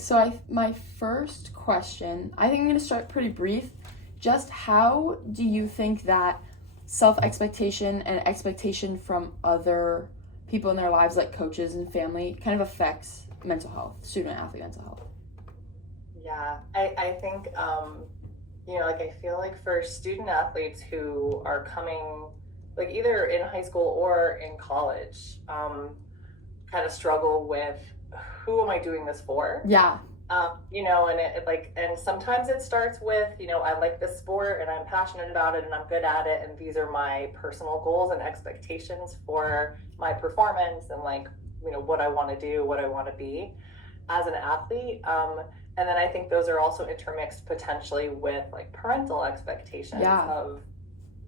So my first question, I think I'm going to start pretty brief. Just how do you think that self-expectation and expectation from other people in their lives, like coaches and family, kind of affects mental health, student-athlete mental health? Yeah, I think, like I feel like for student athletes who are coming, like either in high school or in college, kind of struggle with who am I doing this for? Yeah. And sometimes it starts with, I like this sport and I'm passionate about it and I'm good at it. And these are my personal goals and expectations for my performance and what I want to do, what I want to be as an athlete. And then I think those are also intermixed potentially with like parental expectations of,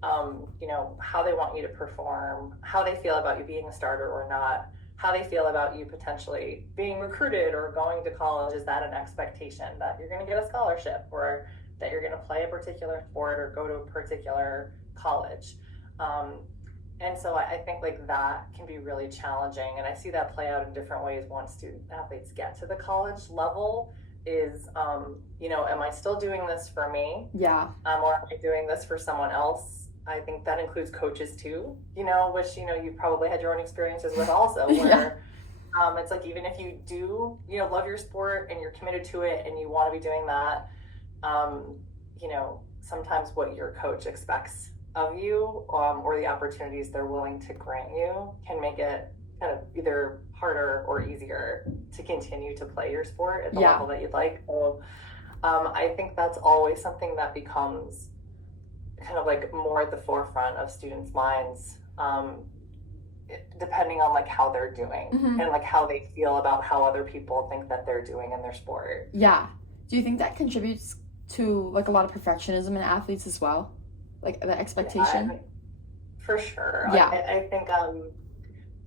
how they want you to perform, how they feel about you being a starter or not, how they feel about you potentially being recruited or going to college. Is that an expectation that you're going to get a scholarship or that you're going to play a particular sport or go to a particular college? And so I think like that can be really challenging. And I see that play out in different ways once student athletes get to the college level is, am I still doing this for me? Yeah. Or am I doing this for someone else? I think that includes coaches too, which, you've probably had your own experiences with also where it's like, even if you do, love your sport and you're committed to it and you want to be doing that, sometimes what your coach expects of you or the opportunities they're willing to grant you can make it kind of either harder or easier to continue to play your sport at the level that you'd like. So I think that's always something that becomes kind of like more at the forefront of students' minds, depending on like how they're doing and like how they feel about how other people think that they're doing in their sport. Yeah. Do you think that contributes to like a lot of perfectionism in athletes as well? Like the expectation? Yeah, for sure. Yeah. I think,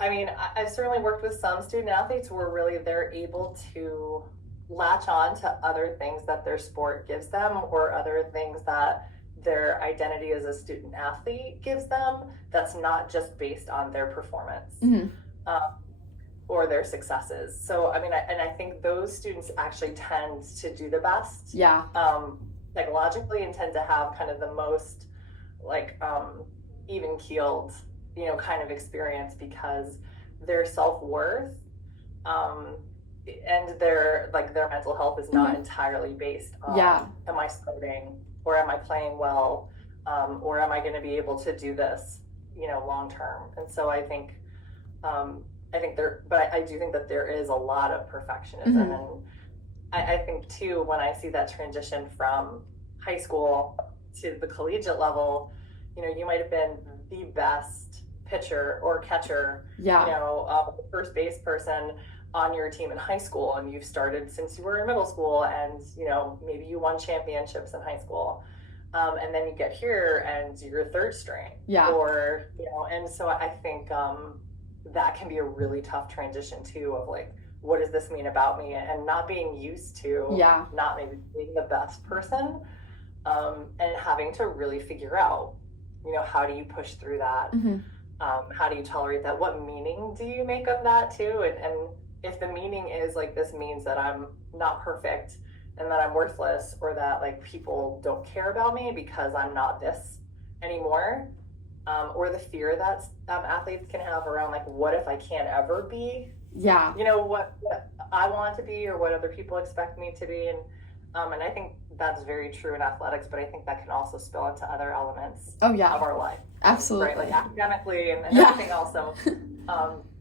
I've certainly worked with some student athletes where really they're able to latch on to other things that their sport gives them or other things that their identity as a student athlete gives them that's not just based on their performance or their successes. So I think those students actually tend to do the best psychologically and tend to have kind of the most even keeled kind of experience because their self-worth and their mental health is not entirely based on am I starting or am I playing well, or am I going to be able to do this, long term? And so I think I do think that there is a lot of perfectionism, and I think too when I see that transition from high school to the collegiate level, you might have been the best pitcher or catcher, first base person on your team in high school, and you've started since you were in middle school, and maybe you won championships in high school, and then you get here and you're third string, or and so I think that can be a really tough transition too of like, what does this mean about me, and not being used to not maybe being the best person, and having to really figure out how do you push through that, how do you tolerate that, what meaning do you make of that too, and if the meaning is like, this means that I'm not perfect and that I'm worthless, or that like people don't care about me because I'm not this anymore, or the fear that athletes can have around like, what if I can't ever be what I want to be or what other people expect me to be, and I think that's very true in athletics, but I think that can also spill into other elements of our life. Absolutely. Right, like academically and everything else. So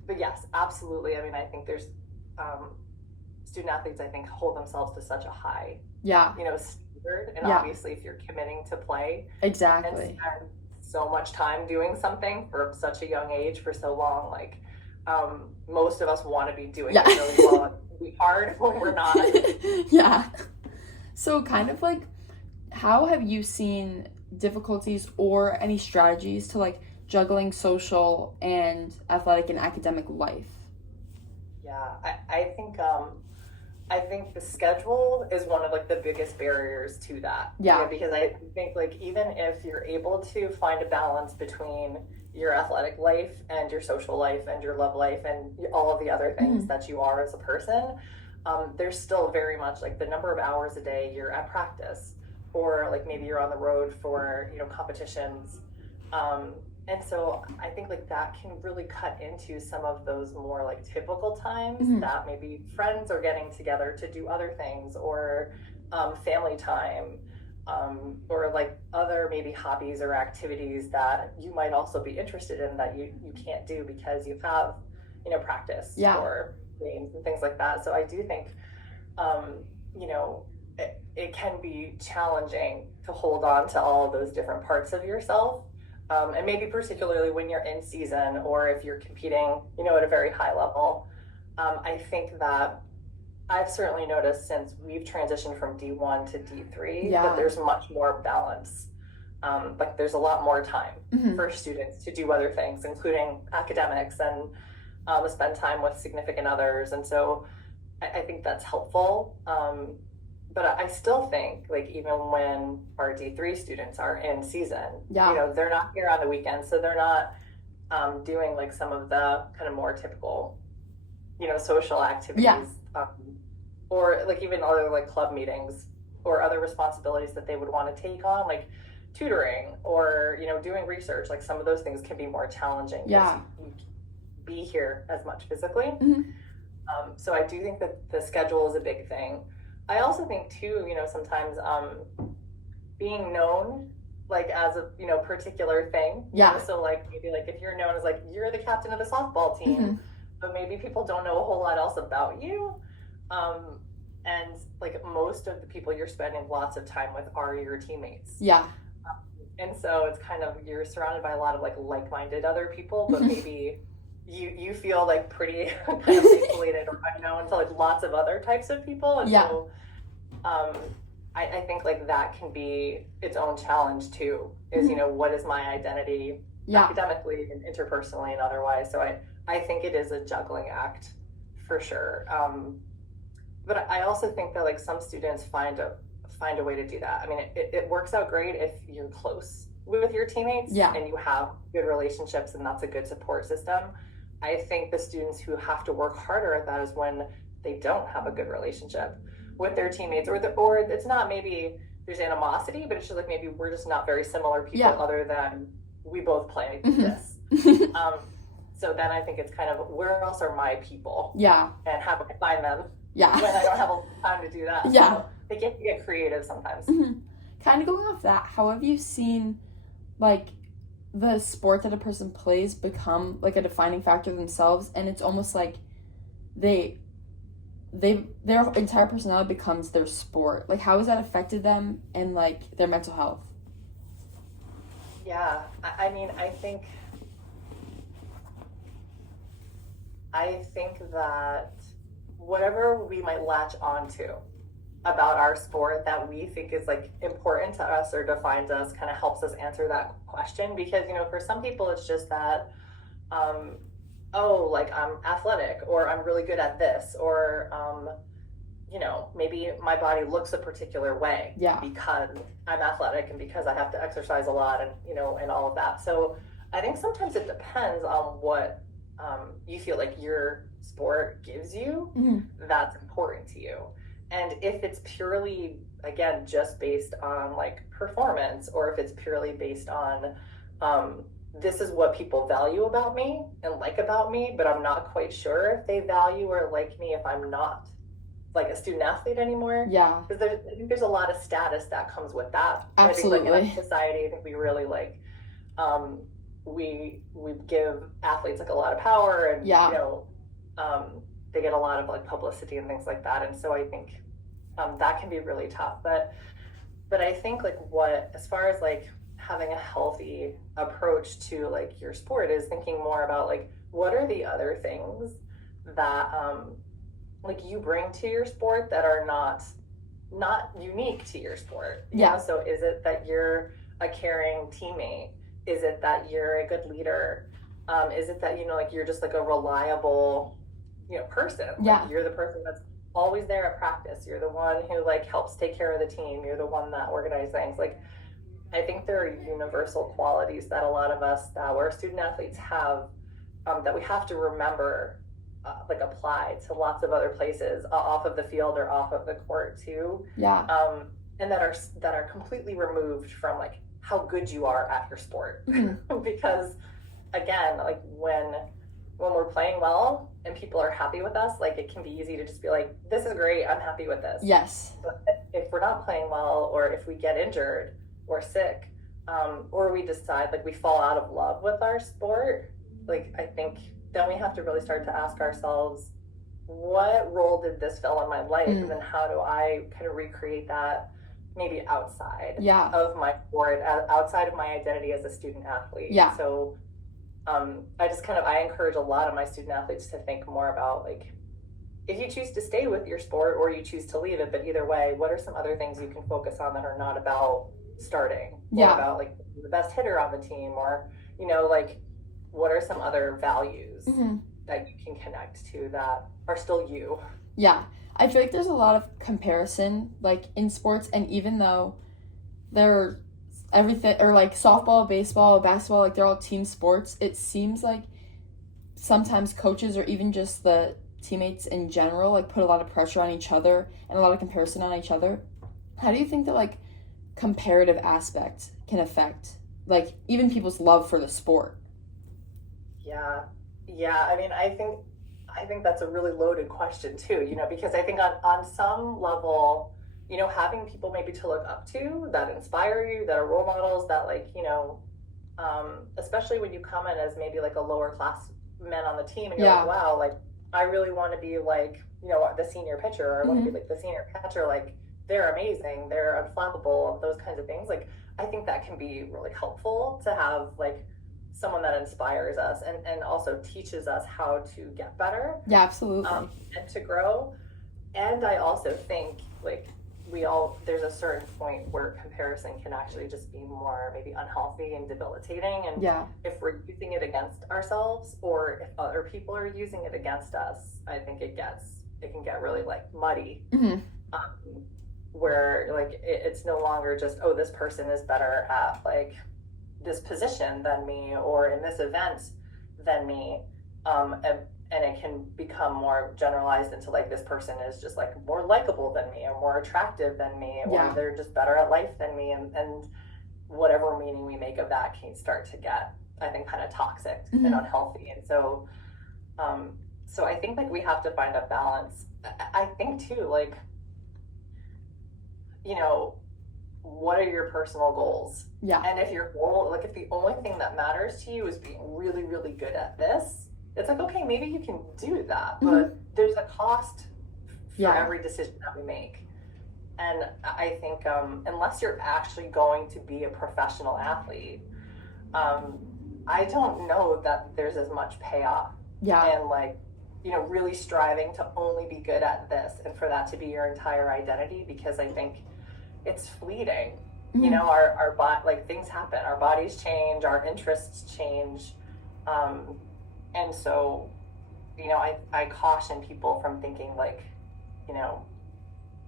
but yes, absolutely. I think there's student athletes, I think, hold themselves to such a high, standard. And obviously, if you're committing to play, and spend so much time doing something for such a young age for so long, like most of us want to be doing it really well and be hard when we're not. So kind of like, how have you seen difficulties or any strategies to like juggling social and athletic and academic life? I think the schedule is one of like the biggest barriers to that. Because I think like, even if you're able to find a balance between your athletic life and your social life and your love life and all of the other things that you are as a person, there's still very much like the number of hours a day you're at practice, or like maybe you're on the road for, competitions. Um, and so I think like that can really cut into some of those more like typical times that maybe friends are getting together to do other things, or family time, or like other maybe hobbies or activities that you might also be interested in that you can't do because you have, practice Yeah. or games and things like that. So I do think, um, it can be challenging to hold on to all of those different parts of yourself. And maybe particularly when you're in season or if you're competing, at a very high level. I think that I've certainly noticed since we've transitioned from D1 to D3 that there's much more balance. Like there's a lot more time for students to do other things, including academics and spend time with significant others. And so I think that's helpful. But I still think, like, even when our D3 students are in season, they're not here on the weekends, so they're not doing like some of the kind of more typical, social activities, or like even other like club meetings or other responsibilities that they would want to take on, like tutoring or doing research. Like some of those things can be more challenging because you can't be here as much physically. So I do think that the schedule is a big thing. I also think too, sometimes being known like as a particular thing. So like maybe like if you're known as like you're the captain of the softball team, but maybe people don't know a whole lot else about you. And like most of the people you're spending lots of time with are your teammates. And so it's kind of, you're surrounded by a lot of like-minded other people, but maybe you feel like pretty kind of isolated or unknown to like lots of other types of people. And so I think like that can be its own challenge too, is, what is my identity academically and interpersonally and otherwise. So I think it is a juggling act for sure. But I also think that like some students find a way to do that. I mean, it works out great if you're close with your teammates and you have good relationships and that's a good support system. I think the students who have to work harder at that is when they don't have a good relationship with their teammates, or it's not maybe there's animosity, but it's just like maybe we're just not very similar people other than we both play this. So then I think it's kind of, where else are my people? And how do I find them? When I don't have a time to do that. So they get creative sometimes. Kind of going off that, how have you seen like the sport that a person plays become like a defining factor themselves, and it's almost like their entire personality becomes their sport? Like how has that affected them and like their mental health? I mean, I think that whatever we might latch onto about our sport that we think is like important to us or defines us kind of helps us answer that question. Because for some people it's just that like I'm athletic, or I'm really good at this, or maybe my body looks a particular way because I'm athletic and because I have to exercise a lot, and and all of that. So I think sometimes it depends on what you feel like your sport gives you that's important to you. And if it's purely, again, just based on like performance, or if it's purely based on this is what people value about me and like about me, but I'm not quite sure if they value or like me if I'm not like a student athlete anymore. Because I think there's a lot of status that comes with that. Absolutely. I think like in society, I think we really like we give athletes like a lot of power, and they get a lot of like publicity and things like that. And so I think that can be really tough. But I think like as far as like having a healthy approach to like your sport is thinking more about like what are the other things that like you bring to your sport that are not unique to your sport. So is it that you're a caring teammate? Is it that you're a good leader? Is it that like you're just like a reliable person? Like you're the person that's always there at practice. You're the one who like helps take care of the team. You're the one that organizes things. Like I think there are universal qualities that a lot of us that we're student athletes have, that we have to remember like apply to lots of other places off of the field or off of the court too. Yeah. And that are completely removed from like how good you are at your sport. Mm-hmm. Because again, like when we're playing well and people are happy with us, like it can be easy to just be like, this is great, I'm happy with this. Yes. But if we're not playing well, or if we get injured or sick, or we decide like we fall out of love with our sport, like I think then we have to really start to ask ourselves, what role did this fill in my life? And then how do I kind of recreate that maybe outside of my sport, outside of my identity as a student athlete? Yeah. So I encourage a lot of my student athletes to think more about like, if you choose to stay with your sport or you choose to leave it, but either way, what are some other things you can focus on that are not about starting, or about like the best hitter on the team, or like what are some other values that you can connect to that are still you? Yeah, I feel like there's a lot of comparison like in sports, and even though they're everything, or like softball, baseball, basketball, like they're all team sports, it seems like sometimes coaches or even just the teammates in general like put a lot of pressure on each other and a lot of comparison on each other. How do you think that like comparative aspect can affect like even people's love for the sport? Yeah, I mean, I think that's a really loaded question too, because I think on some level, having people maybe to look up to that inspire you, that are role models, that like, especially when you come in as maybe like a lower class man on the team and you're like, wow, like I really want to be like, the senior pitcher, or I want to be like the senior catcher, like they're amazing, they're unflappable, those kinds of things. Like I think that can be really helpful to have like someone that inspires us and also teaches us how to get better. Yeah, absolutely. And to grow. And I also think like there's a certain point where comparison can actually just be more maybe unhealthy and debilitating. And if we're using it against ourselves, or if other people are using it against us, I think it can get really like muddy. Where like it's no longer just, oh, this person is better at like this position than me, or in this event than me, and it can become more generalized into like this person is just like more likable than me, or more attractive than me, or they're just better at life than me, and whatever meaning we make of that can start to get, I think, kind of toxic and unhealthy. And so I think like we have to find a balance. I think too, like, what are your personal goals? And if your goal, like if the only thing that matters to you is being really, really good at this, it's like, okay, maybe you can do that, but there's a cost for every decision that we make. And I think unless you're actually going to be a professional athlete, I don't know that there's as much payoff. And like, really striving to only be good at this and for that to be your entire identity, because I think it's fleeting. Our body, like things happen, our bodies change, our interests change. And so, I caution people from thinking like,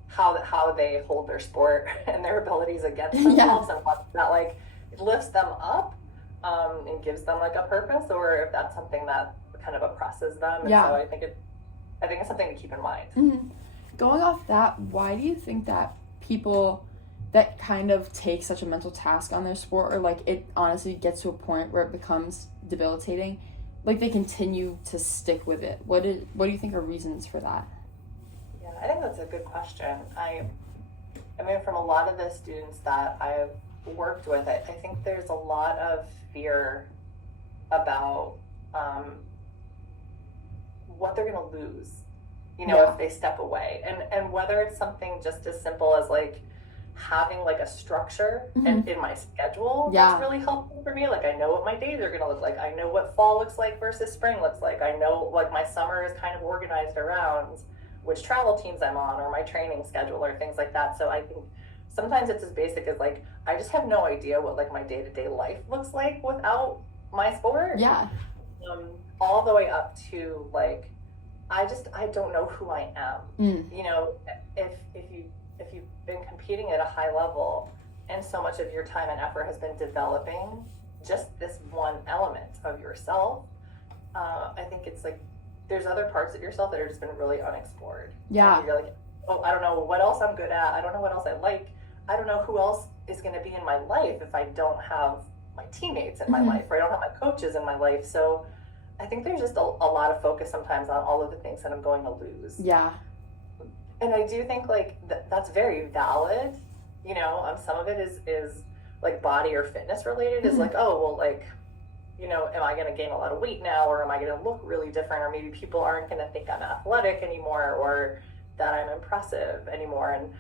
how they hold their sport and their abilities against themselves, and what that like lifts them up, and gives them like a purpose, or if that's something that kind of oppresses them. And so I think it's something to keep in mind. Going off that, why do you think that people that kind of take such a mental task on their sport, or like it honestly gets to a point where it becomes debilitating, like they continue to stick with it? What do you think are reasons for that? Yeah, I think that's a good question. I mean, from a lot of the students that I've worked with, I think there's a lot of fear about what they're going to lose, if they step away, and whether it's something just as simple as like having like a structure in my schedule that's really helpful for me. Like I know what my days are going to look like. I know what fall looks like versus spring looks like. I know like my summer is kind of organized around which travel teams I'm on, or my training schedule, or things like that. So I think sometimes it's as basic as like, I just have no idea what like my day-to-day life looks like without my sport. All the way up to like, I don't know who I am. If you've been competing at a high level and so much of your time and effort has been developing just this one element of yourself, I think it's like there's other parts of yourself that have just been really unexplored. Yeah. And you're like, oh, I don't know what else I'm good at. I don't know what else I like. I don't know who else is going to be in my life if I don't have my teammates in my life, or I don't have my coaches in my life. So I think there's just a lot of focus sometimes on all of the things that I'm going to lose. Yeah. And I do think like that's very valid. Some of it is like body or fitness related. Is like, oh, well, like, am I going to gain a lot of weight now, or am I going to look really different, or maybe people aren't going to think I'm athletic anymore, or that I'm impressive anymore, and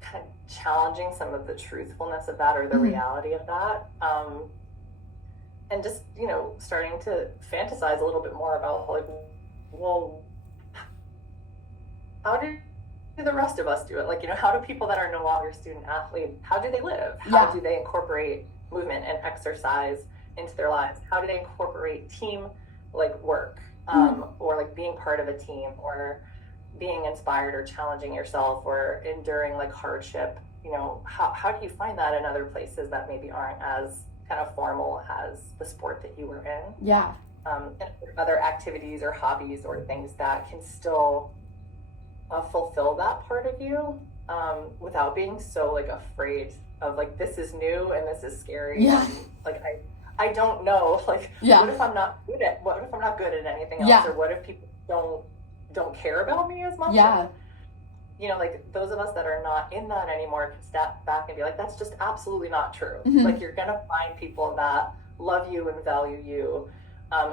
kind of challenging some of the truthfulness of that, or the reality of that, and just starting to fantasize a little bit more about like, well, how do the rest of us do it? Like, how do people that are no longer student athletes, how do they live? How do they incorporate movement and exercise into their lives? How do they incorporate team like work, or like being part of a team, or being inspired, or challenging yourself, or enduring like hardship? How do you find that in other places that maybe aren't as kind of formal as the sport that you were in? Yeah. And other activities or hobbies or things that can still fulfill that part of you, without being so like afraid of like, this is new and this is scary. Yeah. And, like I don't know, like, what if I'm not good at anything else, or what if people don't care about me as much? Yeah. And, like those of us that are not in that anymore can step back and be like, that's just absolutely not true. Like, you're gonna find people that love you and value you, and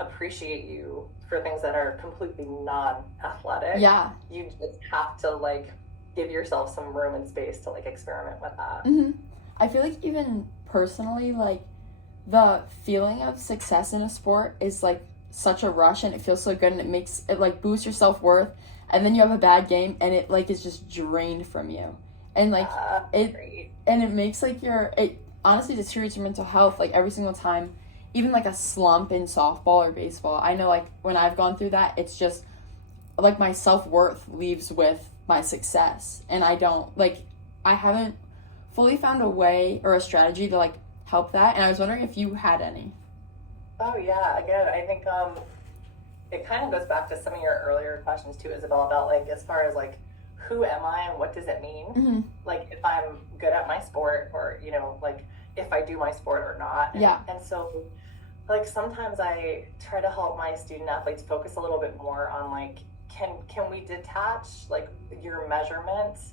appreciate you for things that are completely non-athletic. Yeah. You just have to like give yourself some room and space to like experiment with that. I feel like even personally, like the feeling of success in a sport is like such a rush, and it feels so good, and it like boosts your self-worth, and then you have a bad game and it like is just drained from you, and like it makes like it honestly deteriorates your mental health like every single time. Even like a slump in softball or baseball, I know like when I've gone through that, it's just like my self-worth leaves with my success, and I haven't fully found a way or a strategy to like help that, and I was wondering if you had any. Oh yeah, again, I think it kind of goes back to some of your earlier questions too, Isabel, about like, as far as like, who am I and what does it mean? Like, if I'm good at my sport, or like if I do my sport or not. And so like sometimes I try to help my student athletes focus a little bit more on like, can we detach like your measurements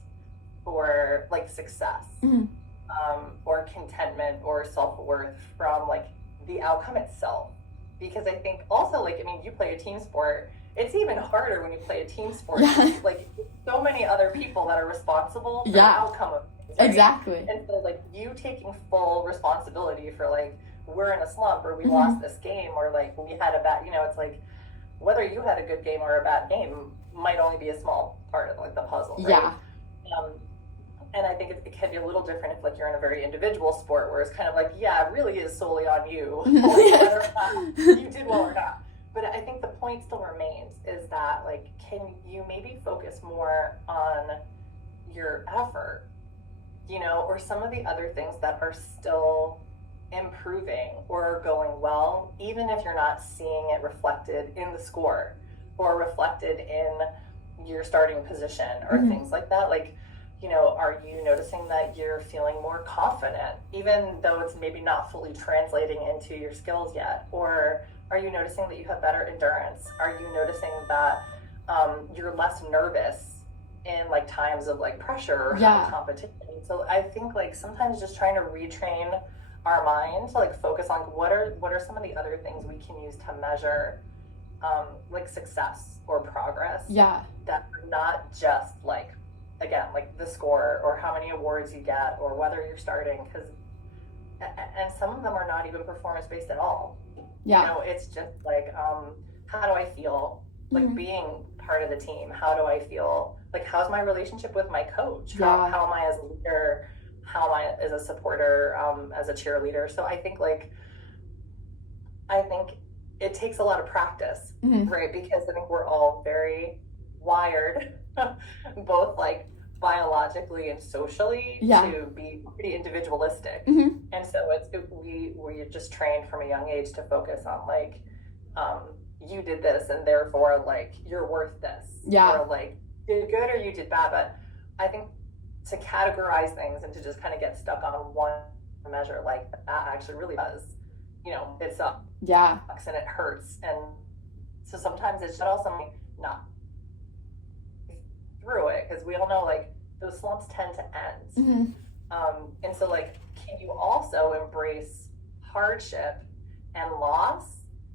or like success, or contentment or self-worth from like the outcome itself? Because I think also, like, I mean, you play a team sport, it's even harder when you play a team sport. Like, so many other people that are responsible for the outcome of things, right? Exactly. And so like, you taking full responsibility for like, we're in a slump, or we lost this game, or like we had a bad, it's like, whether you had a good game or a bad game might only be a small part of like the puzzle, right? And I think it can be a little different if like you're in a very individual sport, where it's kind of like, it really is solely on you, whether or not you did well or not. But I think the point still remains is that like, can you maybe focus more on your effort, or some of the other things that are still improving or going well, even if you're not seeing it reflected in the score or reflected in your starting position or things like that. Like, are you noticing that you're feeling more confident, even though it's maybe not fully translating into your skills yet? Or are you noticing that you have better endurance? Are you noticing that you're less nervous in like times of like pressure or high competition? So I think like sometimes just trying to retrain our mind to like focus on what are some of the other things we can use to measure like success or progress, that are not just like, again, like the score or how many awards you get or whether you're starting, and some of them are not even performance based at all. It's just like, how do I feel like being part of the team? How do I feel like, how's my relationship with my coach? How am I as a leader? How am I as a supporter, as a cheerleader? So I think it takes a lot of practice, right? Because I think we're all very wired, both like biologically and socially, to be pretty individualistic. And so we're just trained from a young age to focus on like, you did this and therefore like you're worth this. Yeah. Or like you did good or you did bad. But I think to categorize things and to just kind of get stuck on one measure like that actually really does, it sucks and it hurts. And so sometimes it's also not through it, because we all know like those slumps tend to end. And so like, can you also embrace hardship and loss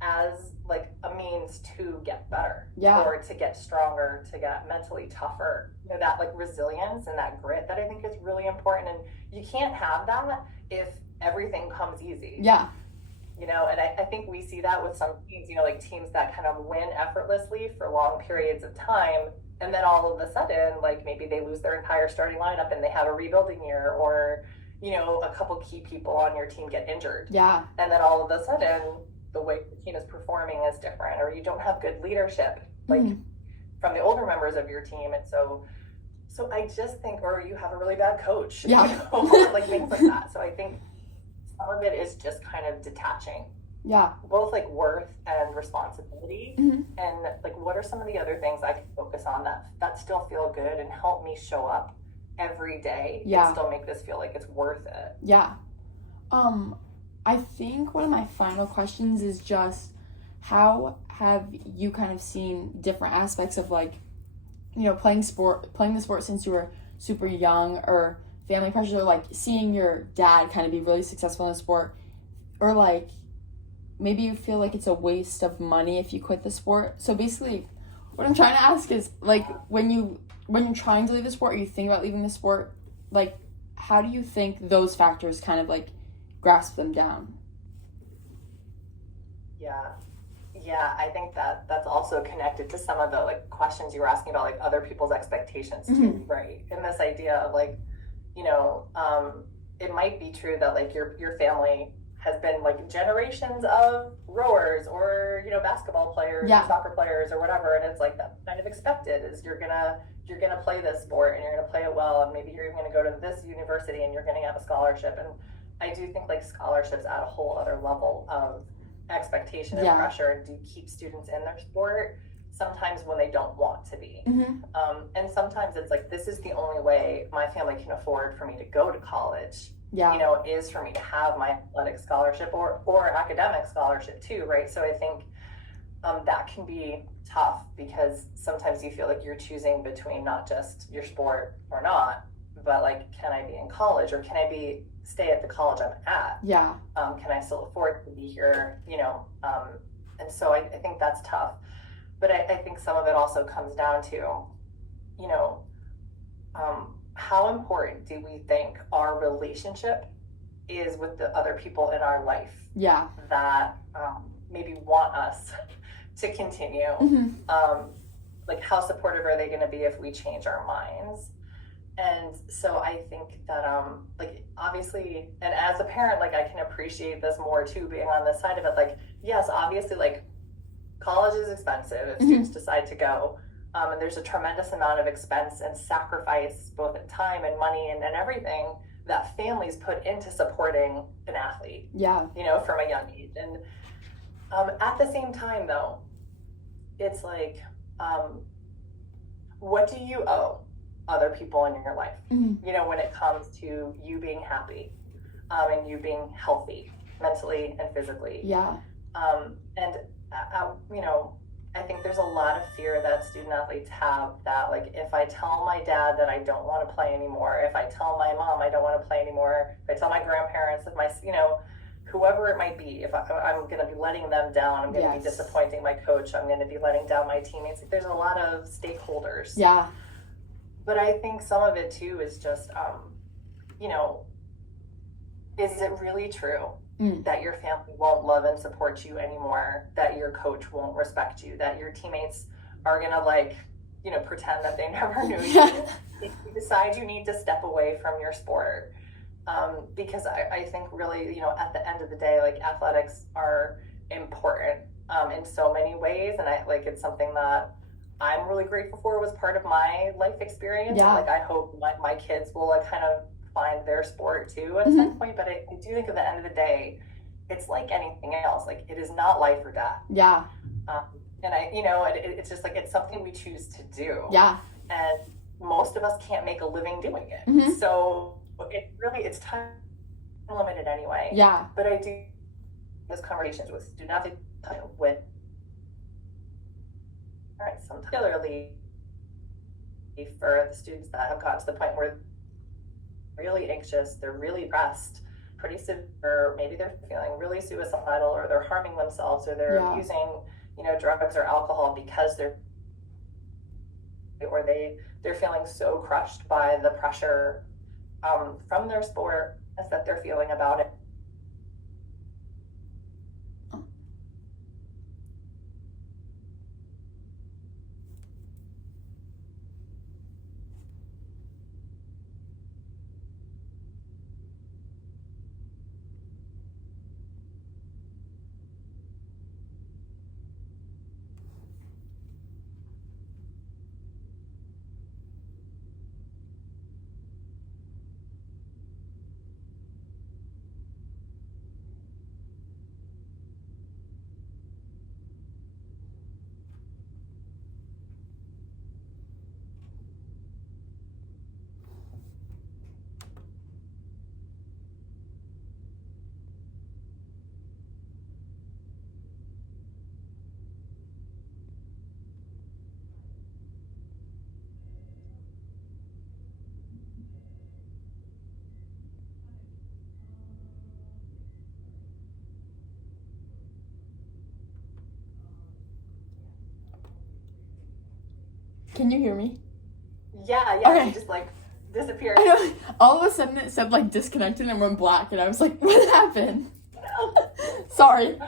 as like a means to get better, or to get stronger, to get mentally tougher? That like resilience and that grit that I think is really important. And you can't have that if everything comes easy. And I think we see that with some teams, like teams that kind of win effortlessly for long periods of time, and then all of a sudden, like maybe they lose their entire starting lineup and they have a rebuilding year, or a couple key people on your team get injured. And then all of a sudden, the way the team is performing is different, or you don't have good leadership, like from the older members of your team. And so I just think, or you have a really bad coach, like things like that. So I think some of it is just kind of detaching. Both like worth and responsibility. And like, what are some of the other things I can focus on that still feel good and help me show up every day and still make this feel like it's worth it? I think one of my final questions is just, how have you kind of seen different aspects of like, playing the sport since you were super young, or family pressures, or like seeing your dad kind of be really successful in the sport, or like maybe you feel like it's a waste of money if you quit the sport? So basically what I'm trying to ask is, like, when you're trying to leave the sport, or you think about leaving the sport, like, how do you think those factors kind of like grasp them down? Yeah, I think that's also connected to some of the like questions you were asking about, like other people's expectations too, right? And this idea of like, it might be true that like your family has been like generations of rowers, or basketball players, or soccer players, or whatever, and it's like that kind of expected is you're gonna play this sport and you're gonna play it well, and maybe you're even gonna go to this university and you're gonna have a scholarship. And I do think like scholarships add a whole other level of expectation and pressure, and do keep students in their sport sometimes when they don't want to be. And sometimes it's like, this is the only way my family can afford for me to go to college, is for me to have my athletic scholarship or academic scholarship too, right? So I think that can be tough, because sometimes you feel like you're choosing between not just your sport or not, but like, can I be in college, or can I stay at the college I'm at? Can I still afford to be here? And so I think that's tough. But I think some of it also comes down to, how important do we think our relationship is with the other people in our life that maybe want us to continue? Like, how supportive are they going to be if we change our minds? And so I think that, like, obviously, and as a parent, like, I can appreciate this more too, being on this side of it. Like, yes, obviously, like, college is expensive if students decide to go. And there's a tremendous amount of expense and sacrifice, both in time and money and everything, that families put into supporting an athlete, from a young age. And at the same time, though, it's like, what do you owe other people in your life, when it comes to you being happy, and you being healthy mentally and physically? And I think there's a lot of fear that student athletes have, that like, if I tell my dad that I don't want to play anymore, if I tell my mom I don't want to play anymore, if I tell my grandparents, if my whoever it might be, if I'm going to be letting them down, I'm going to be disappointing my coach, I'm going to be letting down my teammates. There's a lot of stakeholders. But I think some of it too is just, is it really true that your family won't love and support you anymore, that your coach won't respect you, that your teammates are going to like, pretend that they never knew you? If you decide you need to step away from your sport, because I think really, at the end of the day, like, athletics are important in so many ways, and it's something that I'm really grateful for, was part of my life experience. And, like, I hope my kids will like kind of find their sport too at some point. But I do think at the end of the day, it's like anything else. Like, it is not life or death. Yeah. Um, and it's just like, it's something we choose to do. Yeah. And most of us can't make a living doing it. Mm-hmm. So it's time limited anyway. Yeah. But I do those conversations with students, with parents, particularly for the students that have gotten to the point where they're really anxious, they're really depressed, pretty severe, maybe they're feeling really suicidal, or they're harming themselves, or they're using, drugs or alcohol because they're feeling so crushed by the pressure from their sport that they're feeling about it. Can you hear me? Yeah, Okay. You just like disappeared. I know. All of a sudden it said like disconnected and went black, and I was like, what happened? Sorry.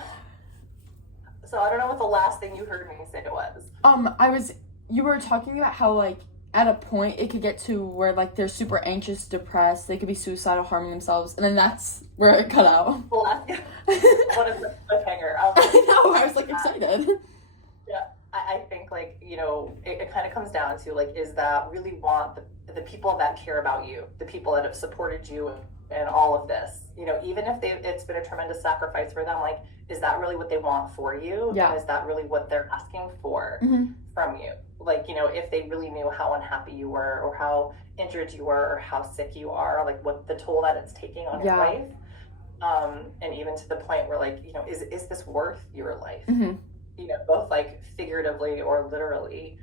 So I don't know what the last thing you heard me say was. You were talking about how like at a point it could get to where like they're super anxious, depressed, they could be suicidal, harming themselves, and then that's where it cut out. What a cliffhanger. I know, I was like excited. Yeah, I think like, it kind of comes down to like, is that really want the people that care about you, the people that have supported you and all of this, even if it's been a tremendous sacrifice for them, like, is that really what they want for you? Yeah. And is that really what they're asking for from you? Like, if they really knew how unhappy you were, or how injured you were, or how sick you are, like what the toll that it's taking on your life. And even to the point where like, is this worth your life? Both like figuratively or literally.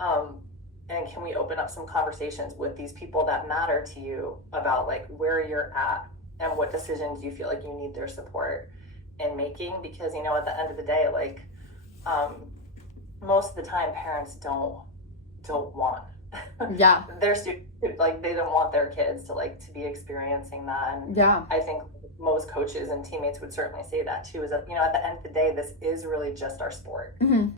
And can we open up some conversations with these people that matter to you about like where you're at and what decisions you feel like you need their support in making? Because, at the end of the day, like, most of the time parents don't want their students, like, they don't want their kids to be experiencing that. And I think most coaches and teammates would certainly say that too, is that, at the end of the day, this is really just our sport.